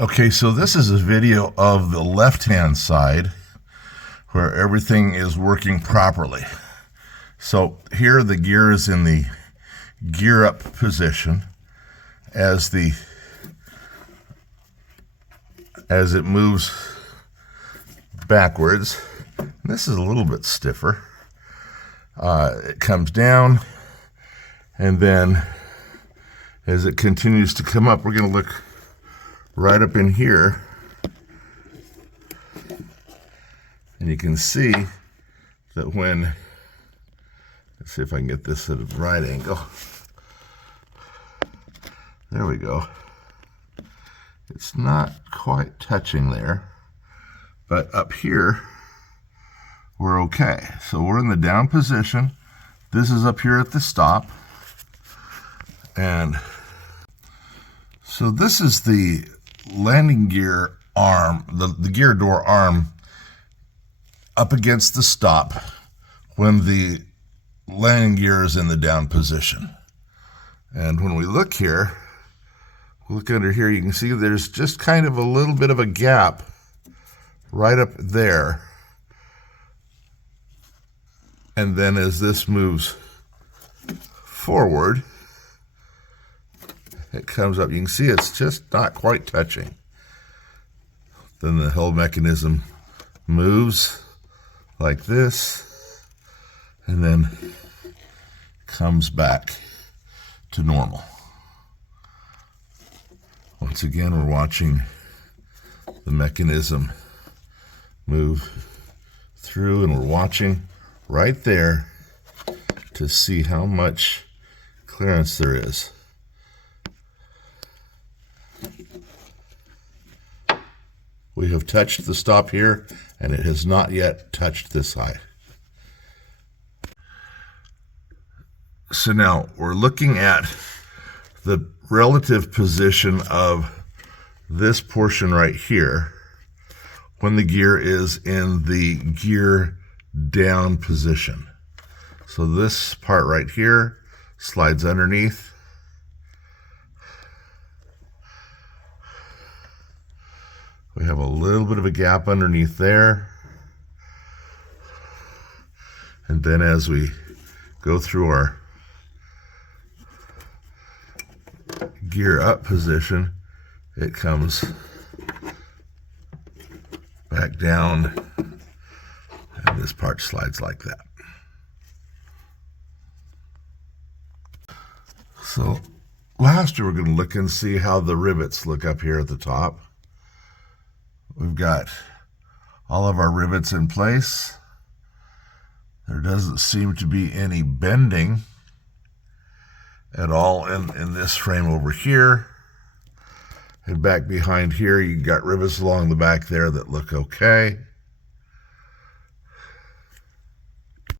Okay, so this is a video of the left-hand side where everything is working properly. So here the gear is in the gear up position as it moves backwards. This is a little bit stiffer. It comes down, and then as it continues to come up, we're going to look right up in here, and you can see that when, let's see if I can get this at a right angle. There we go. It's not quite touching there, but up here we're okay. So we're in the down position. This is up here at the stop, and so this is the landing gear arm, the gear door arm up against the stop when the landing gear is in the down position. And when we look here, look under here, you can see there's just kind of a little bit of a gap right up there. And then as this moves forward, it comes up. You can see it's just not quite touching. Then the whole mechanism moves like this and then comes back to normal. Once again, we're watching the mechanism move through, and we're watching right there to see how much clearance there is. We have touched the stop here, and it has not yet touched this side. So now we're looking at the relative position of this portion right here when the gear is in the gear down position. So this part right here slides underneath. We have a little bit of a gap underneath there. And then as we go through our gear up position, it comes back down, and this part slides like that. So lastly, we're going to look and see how the rivets look up here at the top. We've got all of our rivets in place. There doesn't seem to be any bending at all in this frame over here. And back behind here, you got rivets along the back there that look okay.